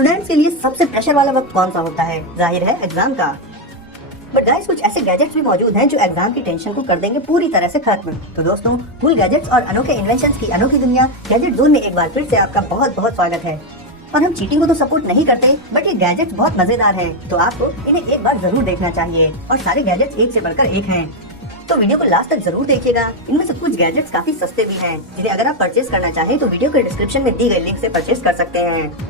Students के लिए सबसे प्रेशर वाला वक्त कौन सा होता है? जाहिर है एग्जाम का। बट गाइस कुछ ऐसे गैजेट्स भी मौजूद हैं जो एग्जाम की टेंशन को कर देंगे पूरी तरह से खत्म। तो दोस्तों, कूल गैजेट्स और अनोखे इन्वेंशंस की अनोखी दुनिया गैजेट जोन में एक बार फिर से आपका बहुत बहुत स्वागत है। और हम चीटिंग को तो सपोर्ट नहीं करते, बट ये गैजेट्स बहुत मजेदार हैं, तो आपको इन्हें एक बार जरूर देखना चाहिए। और सारे गैजेट्स एक से बढ़कर एक हैं, तो वीडियो को लास्ट तक जरूर देखिएगा। इनमें से कुछ गैजेट्स काफी सस्ते भी हैं, जिन्हें अगर आप परचेज करना चाहें तो वीडियो के डिस्क्रिप्शन में दी गई लिंक से परचेज कर सकते हैं।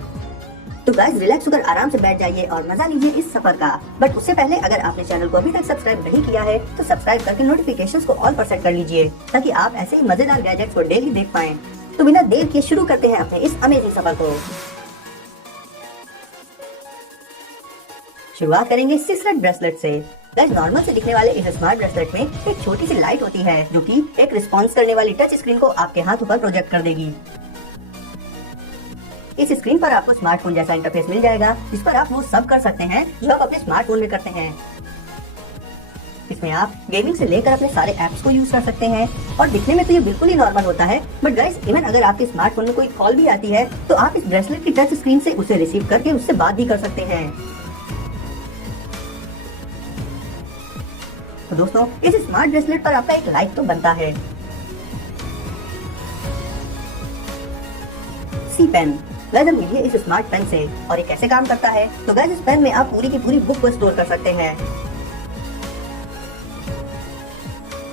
तो गाइस रिलैक्स होकर आराम से बैठ जाइए और मजा लीजिए इस सफर का। बट उससे पहले अगर आपने चैनल को अभी तक सब्सक्राइब नहीं किया है तो सब्सक्राइब करके नोटिफिकेशंस को ऑल पर सेट कर लीजिए, ताकि आप ऐसे ही मजेदार गैजेट्स को डेली देख पाएं। तो बिना देर किए शुरू करते हैं अपने इस अमेजिंग सफर को। शुरुआत करेंगे सीक्रेट ब्रेसलेट से। गाइस नॉर्मल से दिखने वाले इस स्मार्ट ब्रेसलेट में एक छोटी सी लाइट होती है, जो कि एक रिस्पॉन्स करने वाली टच स्क्रीन को आपके हाथों पर प्रोजेक्ट कर देगी। इस स्क्रीन पर आपको स्मार्टफोन जैसा इंटरफेस मिल जाएगा, जिस पर आप वो सब कर सकते हैं जो आप अपने स्मार्टफोन में करते हैं। इसमें आप गेमिंग से लेकर अपने सारे ऐप्स को यूज कर सकते हैं। और दिखने में तो ये बिल्कुल ही नॉर्मल होता है, बट गाइस इवन अगर आपके स्मार्टफोन में कोई कॉल भी आती है तो आप इस ब्रेसलेट की टच स्क्रीन से उसे रिसीव करके उससे बात भी कर सकते हैं। तो दोस्तों, इस स्मार्ट ब्रेसलेट पर आपका एक लाइक तो बनता है। सी पेन। गाइस हम मिलिए इस स्मार्ट पेन से, और ये कैसे काम करता है? तो गाइस इस पेन में आप पूरी की पूरी बुक को स्टोर कर सकते हैं।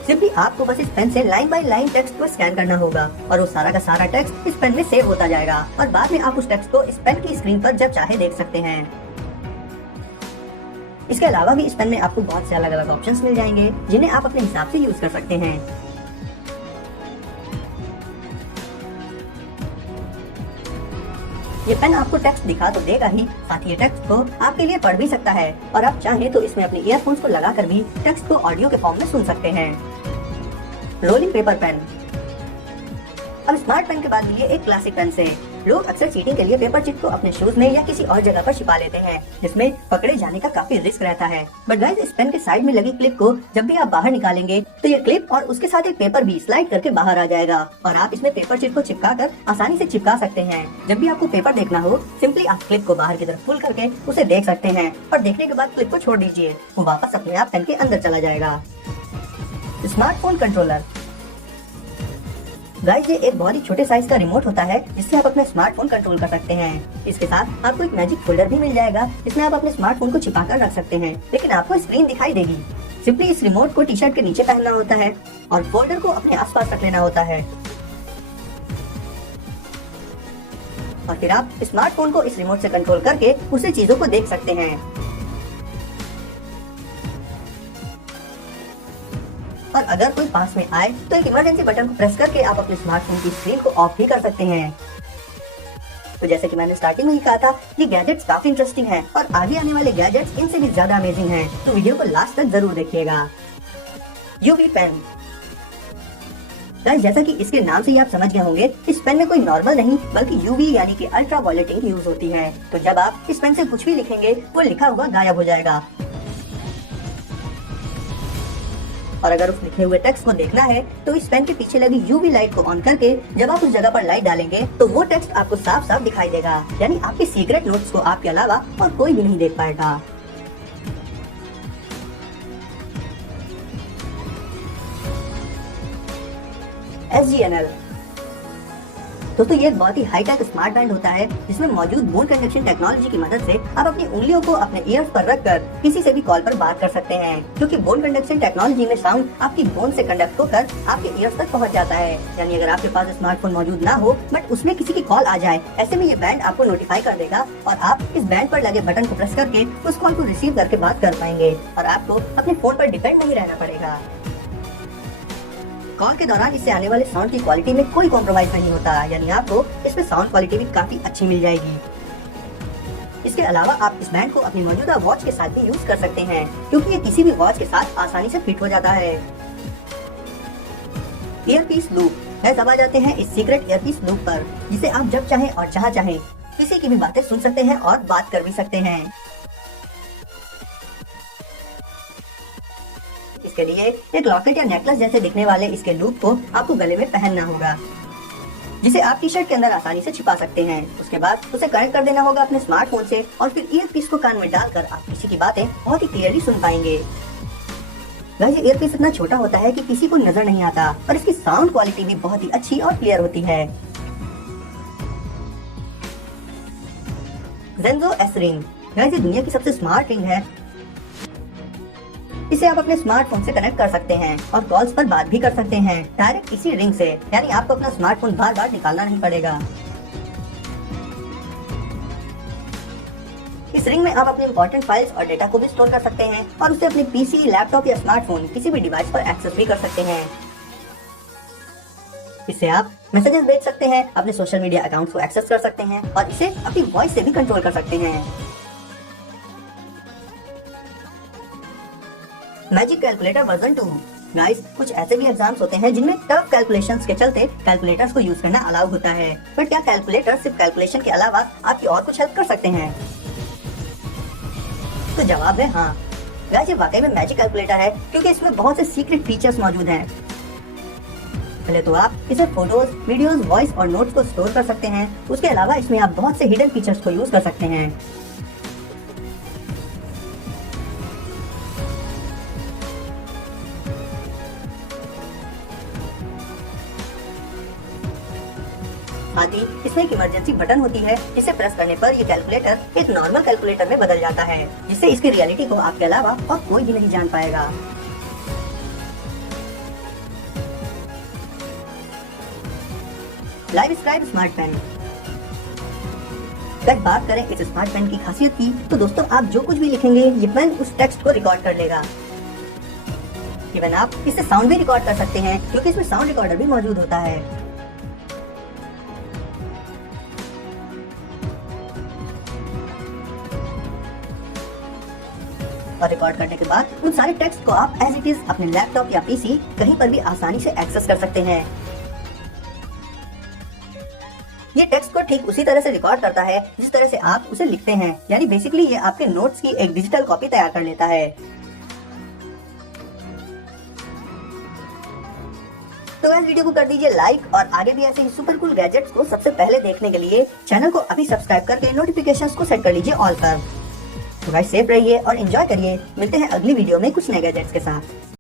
सिंपली आपको बस इस पेन से लाइन बाय लाइन टेक्स्ट को स्कैन करना होगा, और वो सारा का सारा टेक्स्ट इस पेन में सेव होता जाएगा, और बाद में आप उस टेक्स्ट को इस पेन की स्क्रीन पर जब चाहे देख सकते हैं। इसके अलावा भी इस पेन में आपको बहुत से अलग अलग ऑप्शंस मिल जाएंगे, जिन्हें आप अपने हिसाब से यूज कर सकते हैं। ये पेन आपको टेक्स्ट दिखा तो देगा ही, साथ ही ये टेक्स्ट को आपके लिए पढ़ भी सकता है, और आप चाहें तो इसमें अपने ईयरफोन्स को लगाकर भी टेक्स्ट को ऑडियो के फॉर्म में सुन सकते हैं। Rolling paper pen. अब स्मार्ट पेन के बाद मिलिए एक क्लासिक पेन से। लोग अक्सर चीटिंग के लिए पेपर चिट को अपने शूज में या किसी और जगह पर छिपा लेते हैं, जिसमें पकड़े जाने का काफी रिस्क रहता है। बट गाइस इस पेन के साइड में लगी क्लिप को जब भी आप बाहर निकालेंगे तो ये क्लिप और उसके साथ एक पेपर भी स्लाइड करके बाहर आ जाएगा, और आप इसमें पेपर चिट को चिपका कर आसानी से चिपका सकते हैं। जब भी आपको पेपर देखना हो, सिंपली आप क्लिप को बाहर की तरफ पुल करके उसे देख सकते हैं, और देखने के बाद क्लिप को छोड़ दीजिए, वो वापस अपने आप पेन के अंदर चला जाएगा। Smartphone controller. गाइस ये एक बहुत ही छोटे साइज का रिमोट होता है, जिससे आप अपना स्मार्टफोन कंट्रोल कर सकते हैं। इसके साथ आपको एक मैजिक फोल्डर भी मिल जाएगा, जिसमें आप अपने स्मार्टफोन को छिपा कर रख सकते हैं, लेकिन आपको स्क्रीन दिखाई देगी। सिंपली इस रिमोट को टी शर्ट के नीचे पहनना होता है, और फोल्डर को अपने आसपास रख लेना होता है, और फिर आप स्मार्टफोन को इस रिमोट से कंट्रोल करके उसे चीजों को देख सकते हैं। और अगर कोई पास में आए तो एक इमरजेंसी बटन को प्रेस करके आप अपने स्मार्टफोन की स्क्रीन को ऑफ भी कर सकते हैं। तो जैसे कि मैंने स्टार्टिंग में ही कहा था, ये गैजेट्स काफी इंटरेस्टिंग हैं, और आगे आने वाले गैजेट्स इनसे भी ज्यादा अमेजिंग हैं, तो वीडियो को लास्ट तक जरूर देखिएगा। UV pen. गाइस जैसा कि इसके नाम से ही आप समझ गए होंगे, इस पेन में कोई नॉर्मल नहीं बल्कि यूवी यानी कि अल्ट्रा वायलेट इंक यूज होती है। तो जब आप इस पेन से कुछ भी लिखेंगे वो लिखा हुआ गायब हो जाएगा, और अगर उस लिखे हुए टेक्स्ट को देखना है तो इस पेन के पीछे लगी यूवी लाइट को ऑन करके जब आप उस जगह पर लाइट डालेंगे तो वो टेक्स्ट आपको साफ साफ दिखाई देगा, यानी आपके सीक्रेट नोट्स को आपके अलावा और कोई भी नहीं देख पाएगा। SGNL। दोस्तों ये एक बहुत ही हाईटेक स्मार्ट बैंड होता है, जिसमें मौजूद बोन कंडक्शन टेक्नोलॉजी की मदद से आप अपनी उंगलियों को अपने ईयर्स पर रखकर किसी से भी कॉल पर बात कर सकते हैं, क्योंकि बोन कंडक्शन टेक्नोलॉजी में साउंड आपकी बोन से कंडक्ट होकर आपके ईयर्स तक पहुंच जाता है। यानी अगर आपके पास स्मार्टफोन मौजूद ना हो बट उसमें किसी की कॉल आ जाए, ऐसे में ये बैंड आपको नोटिफाई कर देगा, और आप इस बैंड पर लगे बटन को प्रेस करके उस कॉल को रिसीव करके बात कर पाएंगे, और आपको अपने फोन पर डिपेंड नहीं रहना पड़ेगा। कॉल के दौरान इससे आने वाले साउंड की क्वालिटी में कोई कॉम्प्रोमाइज नहीं होता, यानी आपको इसमें साउंड क्वालिटी भी काफी अच्छी मिल जाएगी। इसके अलावा आप इस बैंड को अपनी मौजूदा वॉच के साथ भी यूज कर सकते हैं, क्योंकि ये किसी भी वॉच के साथ आसानी से फिट हो जाता है। Earpiece loop. अब आ जाते हैं इस सीक्रेट ईयरपीस लूप पर, जिसे आप जब चाहें और जहां चाहें किसी की भी बातें सुन सकते हैं और बात कर भी सकते हैं। इसके लिए एक लॉकेट या नेकलेस जैसे दिखने वाले इसके लूप को आपको गले में पहनना होगा। जिसे आप टी शर्ट के अंदर आसानी से छिपा सकते हैं। उसके बाद उसे कनेक्ट कर देना होगा अपने स्मार्टफोन से और फिर ईयरपीस को कान में डालकर आप किसी की बातें बहुत ही क्लियरली सुन पाएंगे। गाइस, ये ईयरपीस इतना छोटा होता है कि किसी को नजर नहीं आता और इसकी साउंड क्वालिटी भी बहुत ही अच्छी और क्लियर होती है। ज़ेनजो एस रिंग, गाइस ये दुनिया की सबसे स्मार्ट रिंग है। इसे आप अपने स्मार्टफोन से कनेक्ट कर सकते हैं और कॉल्स पर बात भी कर सकते हैं डायरेक्ट इसी रिंग से, यानी आपको अपना स्मार्टफोन बार बार निकालना नहीं पड़ेगा। इस रिंग में आप अपने इंपॉर्टेंट फाइल्स और डेटा को भी स्टोर कर सकते हैं और उसे अपने पीसी, लैपटॉप या स्मार्टफोन किसी भी डिवाइस पर एक्सेस भी कर सकते हैं। इससे आप मैसेजेस भेज सकते हैं, अपने सोशल मीडिया अकाउंट्स को एक्सेस कर सकते हैं और इसे अपनी वॉइस से भी कंट्रोल कर सकते हैं। Magic calculator version 2। गाइस, कुछ ऐसे भी एग्जाम्स होते हैं जिनमें टफ कैलकुलेशंस के चलते कैलकुलेटर्स को यूज करना अलाउ होता है, पर क्या कैलकुलेटर सिर्फ कैलकुलेशन के अलावा आपकी और कुछ हेल्प कर सकते हैं? तो जवाब है हाँ। गाइस, ये वाकई में मैजिक कैलकुलेटर है क्योंकि इसमें बहुत से सीक्रेट फीचर्स मौजूद हैं। पहले तो आप इसे फोटोज, वीडियोस, वॉइस और नोट्स को स्टोर कर सकते हैं। उसके अलावा इसमें आप बहुत से हिडन फीचर्स को यूज कर सकते हैं। साथ ही इसमें एक इमरजेंसी बटन होती है जिसे प्रेस करने पर ये कैलकुलेटर एक नॉर्मल कैलकुलेटर में बदल जाता है, जिससे इसकी रियलिटी को आपके अलावा और कोई भी नहीं जान पाएगा। Livescribe smart pen. अगर बात करें इस स्मार्ट पेन की खासियत की, तो दोस्तों आप जो कुछ भी लिखेंगे ये पेन उस टेक्स्ट को रिकॉर्ड कर लेगा। इवन आप इससे साउंड भी रिकॉर्ड कर सकते हैं क्योंकि इसमें साउंड रिकॉर्डर भी मौजूद होता है। और रिकॉर्ड करने के बाद उन सारे टेक्स्ट को आप एज इट इज अपने लैपटॉप या पीसी कहीं पर भी आसानी से एक्सेस कर सकते हैं। ये टेक्स्ट को ठीक उसी तरह से रिकॉर्ड करता है जिस तरह से आप उसे लिखते हैं, यानी बेसिकली ये आपके नोट्स की एक डिजिटल कॉपी तैयार कर लेता है। तो इस वीडियो को कर दीजिए लाइक और आगे भी ऐसे ही सुपर कूल गैजेट्स को सबसे पहले देखने के लिए चैनल को अभी सब्सक्राइब करके नोटिफिकेशंस को सेट कर लीजिए ऑल पर। तो गाइस, सेफ रहिए और एंजॉय करिए। मिलते हैं अगली वीडियो में कुछ नए गैजेट्स के साथ।